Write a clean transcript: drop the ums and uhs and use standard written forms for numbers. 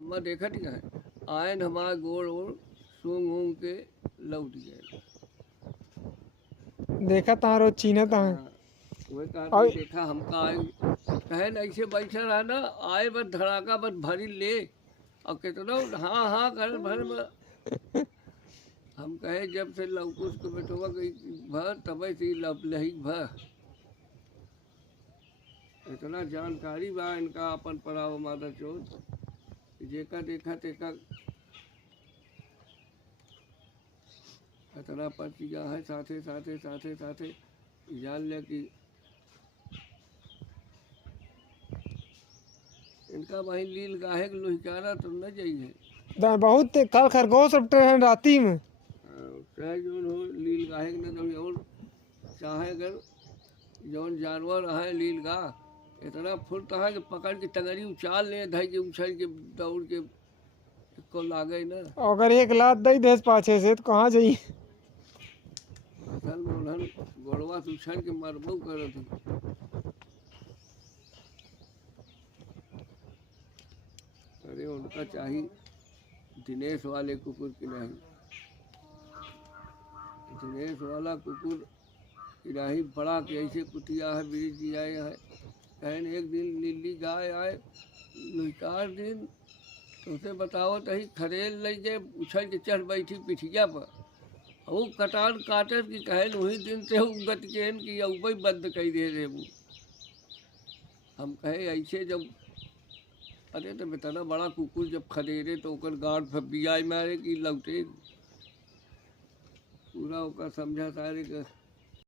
मैं देखा नहीं है आयन हमारा गोड़ ओड़ सूंघ ऊंघ के लौट गए। देखा तारो चीना ता हाँ, वही कहा और नहीं देखा हमका आए कहे न ऐसे बैठा रहा ना आए बस धड़ाका बस भरी ले और कितना हाँ हाँ कर भर में हम कहे जब से लवकुश के बेटवा गई भर तबे से लही भर इतना जानकारी बा इनका अपन पड़ाव माता चोट जेका देखा तेका इतना पर्ची गया है साथे साथे साथे साथे जान ले कि इनका वही लील गाहे के लोहिकारा तो न जाइए बहुत कल खरगोश अब ट्रेन राती में चाहे जो हो लील गाहे के न तो और चाहे अगर जौन जानवर है लील गा इतना फुर्त है कि पकड़ के टंगरी उछाल ले धई के उछल के दौड़ के को लागे ना अगर एक लात दई देश पाछे से तो कहाँ जाइए। असल में उन्हन गोड़वा से उछल के मरबो करत थी। अरे उनका चाहिए दिनेश वाले कुकुर की नहीं दिनेश वाला कुकुर की नहीं बड़ा के ऐसे कुतिया है बीड़ी दिया है कहन एक दिन नीली गाय आए लुकार दिन तो उसे बताओ तो ही खरेल ले के उछल के चढ़ बैठी पिठिया पर वो कटार काटत की कहन वही दिन से उगत के की अउबई बंद कर दे रहे वो हम कहे ऐसे जब अरे तो इतना बड़ा कुकुर जब खदेरे तो ओकर गाड़ फबियाई मारे कि लौटे पूरा ओकर समझा सारे